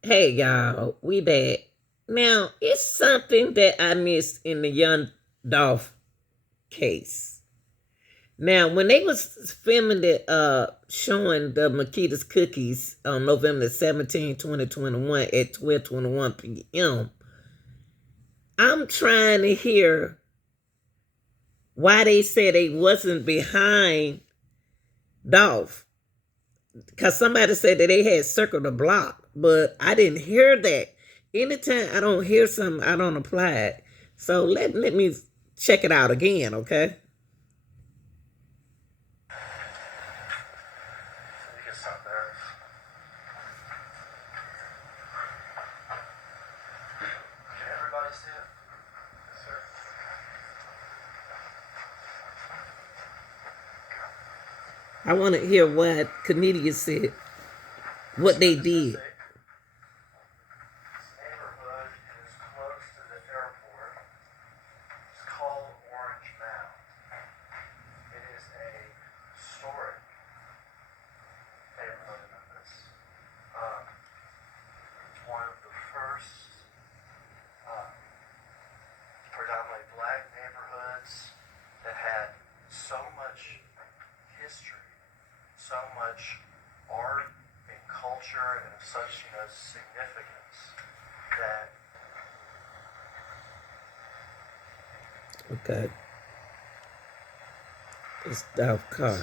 Hey y'all, we back. Now, it's something that I missed in the young Dolph case. Now, when they was filming the showing the Makeda'S cookies on November 17, 2021 at 12:21 p.m., I'm trying to hear why they said they wasn't behind Dolph. Because somebody said that they had circled the block, but I didn't hear that. Anytime I don't hear something, I don't apply it. So let me check it out again, okay? I want to hear what Canadian said, what they did. Okay, it's Dolph car.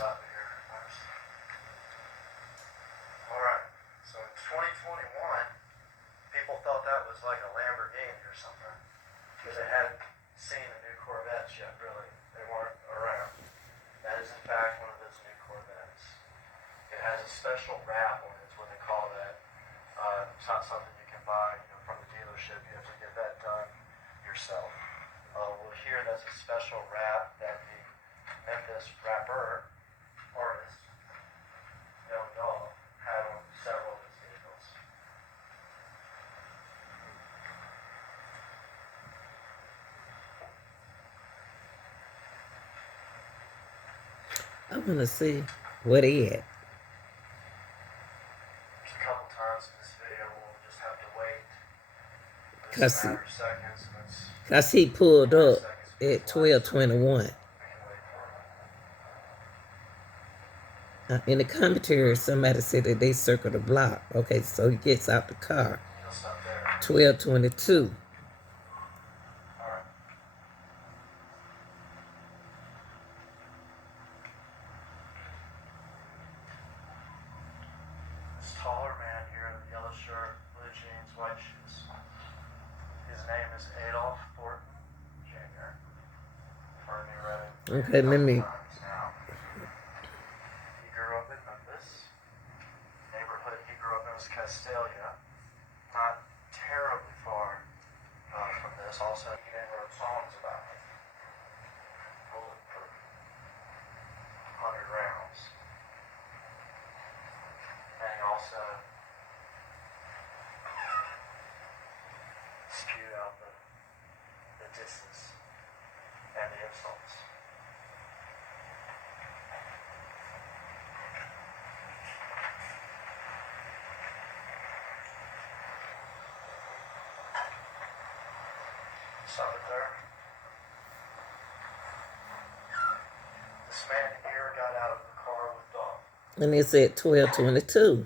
I want to see where they at. Cause cause he pulled up at 12:21. In the commentary, somebody said that they circled the block. Okay, so he gets out the car. 12:22. Okay, let me. And it's at 12:22.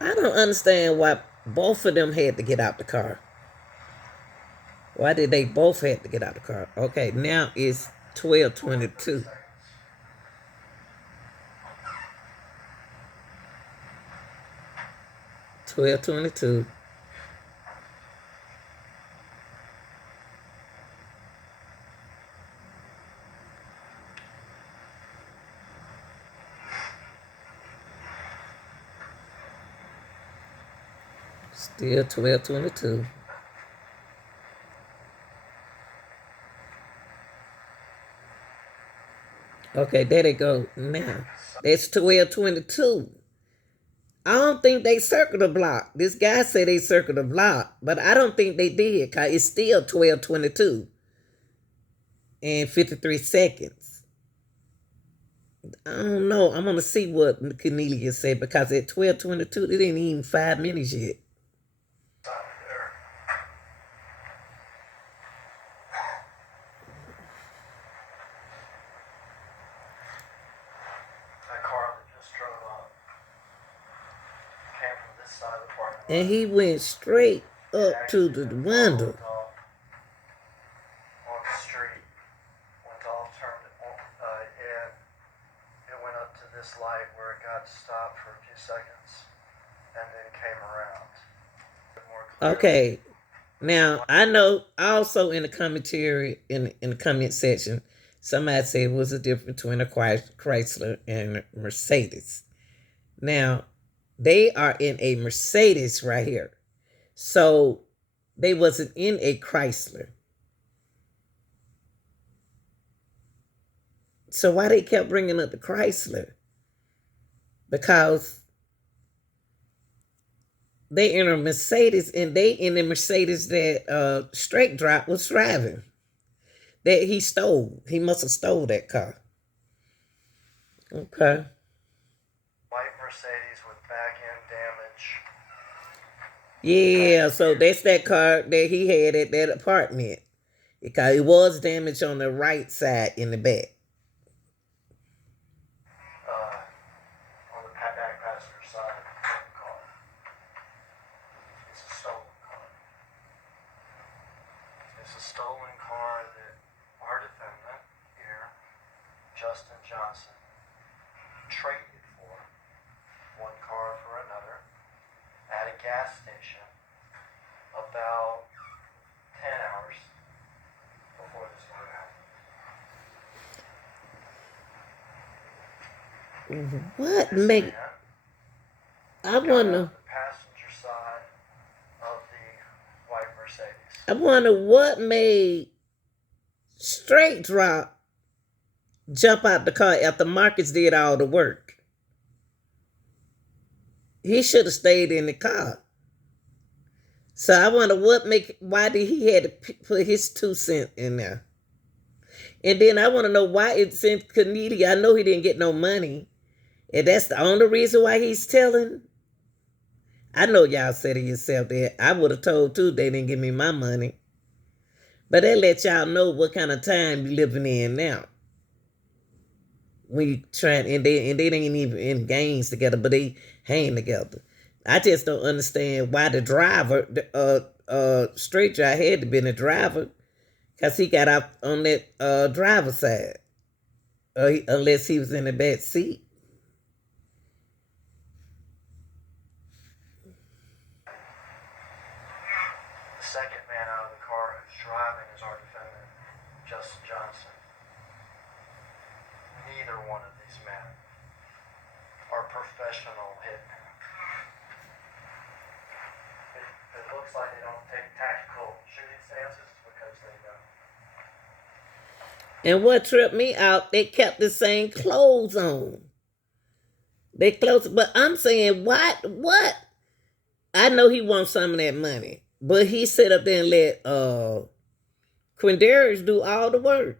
I don't understand why both of them had to get out the car. Why did they both have to get out the car? Okay, now it's 12:22. 12:22. Still 1222. Okay, there they go. Now, that's 1222. I don't think they circled the block. This guy said they circled the block, but I don't think they did, because it's still 1222 and 53 seconds. I don't know. I'm going to see what Cornelia said, because at 1222, it ain't even 5 minutes yet. And he went straight up to the window. On the street, went off, turned and it went up to this light where it got stopped for a few seconds and then came around. Okay. Now, I know also in the commentary, in the comment section, somebody said it was a difference between a Chrysler and a Mercedes. Now, they are in a Mercedes right here. So, they wasn't in a Chrysler. So, why they kept bringing up the Chrysler? Because they in a Mercedes, and they in the Mercedes that Straight Drop was driving. That he stole. He must have stole that car. Okay. White Mercedes with back end damage. Yeah, so that's that car that he had at that apartment. Because it was damaged on the right side in the back. On the back passenger side of the car. It's a stolen car. It's a stolen car that our defendant here, Justin Johnson, traded for one car for another at a gas station about 10 hours before this murder happened. What make... I wonder... The passenger side of the white Mercedes. I wonder what made Straight Drop jump out the car after Marcus did all the work. He should have stayed in the car. So I wonder why did he had to put his 2 cents in there. And then I want to know why it sent Cornelia. I know he didn't get no money. And that's the only reason why he's telling. I know y'all said it yourself that I would have told too they didn't give me my money. But that let y'all know what kind of time you living in now. We trying, and they ain't even in gangs together, but they hang together. I just don't understand why the driver, Straight Drop had to be the driver, because he got out on that driver's side, unless he was in the back seat. The second man out of the car who's driving is our defendant, Justin Johnson. Neither one of these men are professional hitmen. It looks like they don't take tactical shooting stances because they don't. And what tripped me out, they kept the same clothes on. They clothes, but I'm saying, what? I know he wants some of that money, but he sit up there and let Quindarius do all the work.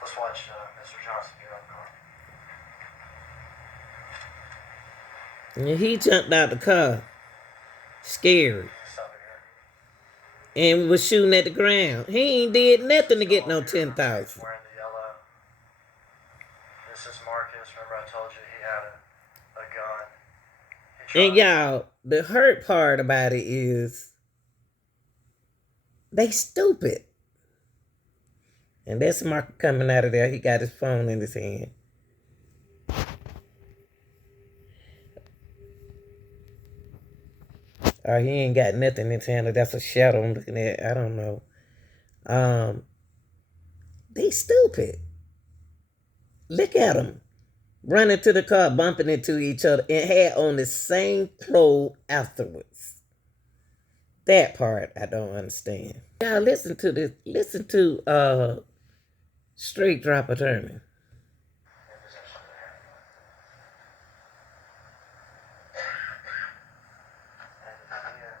Let's watch Mr. Johnson get out of the car. And he jumped out the car, scared, and was shooting at the ground. He ain't did nothing to get no 10,000. Wearing the yellow. This is Marcus. Remember I told you he had a gun. And y'all, the hurt part about it is they stupid. And that's Mark coming out of there. He got his phone in his hand. Or he ain't got nothing in his hand. That's a shadow I'm looking at. I don't know. They stupid. Look at them. running to the car, bumping into each other, and had on the same clothes afterwards. That part I don't understand. Now listen to this. Listen to Straight Drop Attorney. in possession of the handgun. And Mia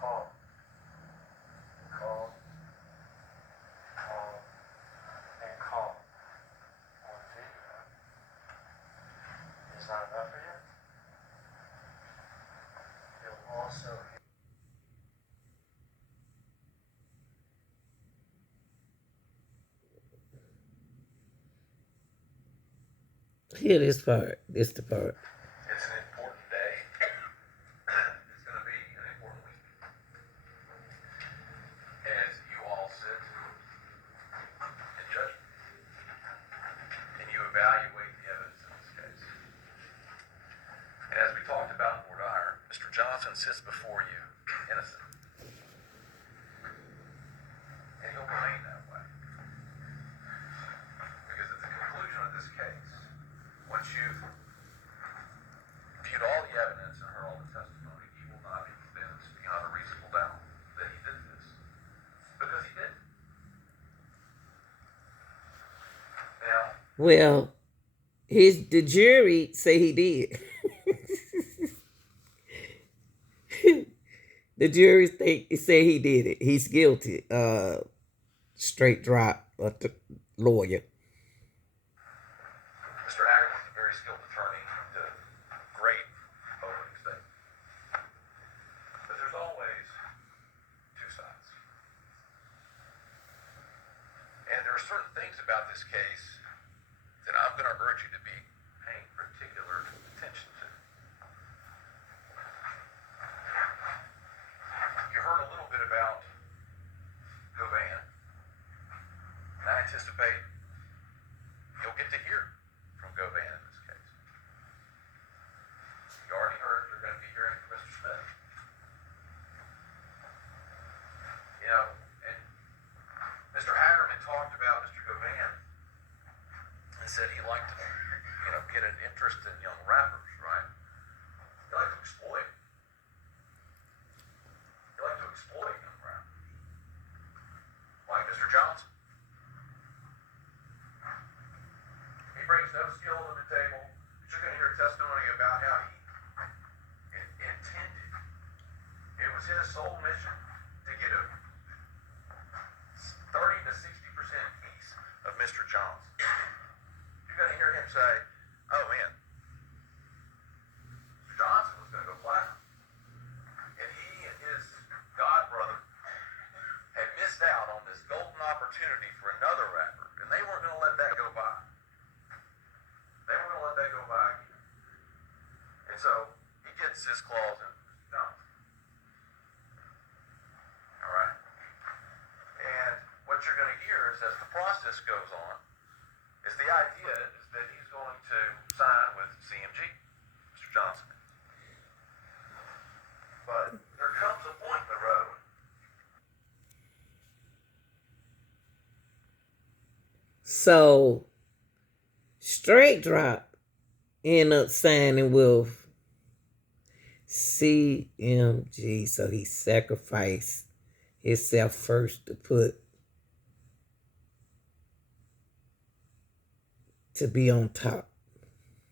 called, called, called, and called on video. Is not enough for you? You'll also Hear this part. This the part. It's an important day. It's going to be an important week. As you all sit in judgment and you evaluate the evidence in this case. And as we talked about in Fort Dyer, Mr. Johnson sits before you innocent. And he'll remain that way. Because at the conclusion of this case, once you've viewed all the evidence and heard all the testimony, he will not be convinced beyond a reasonable doubt that he did this. Because he did. Now, Well, the jury say he did. The jury say he did it. He's guilty. Straight drop lawyer. Mr. Haggard was a very skilled attorney, did a great opening statement. But there's always two sides. And there are certain things about this case that I'm going to urge you to be paying particular attention to. You heard a little bit about Govan. And I anticipate you'll get to hear from Govan in this case. You already heard you're going to be hearing from Mr. Smith. You know, and Mr. Hagerman talked about Mr. Govan and said he liked to, get an interest in young rappers, right? He liked to exploit. He liked to exploit young rappers. Like Mr. Johnson. He brings no skill to the table. You're going to hear testimony about how he intended. It was his sole mission to get a 30 to 60% piece of Mr. Johnson. You're going to hear him say, oh man, Mr. Johnson was going to go platinum. And he and his god brother had missed out on this golden opportunity for another rapper. And they weren't going to let that go by. They weren't going to let that go by again. And so he gets his claws in Mr. Johnson. All right? And what you're going to hear is as the process goes on, is the idea is that he's going to sign with CMG, Mr. Johnson. But there comes a point in the road. So Straight Drop end up signing with CMG. So he sacrificed himself first to be on top.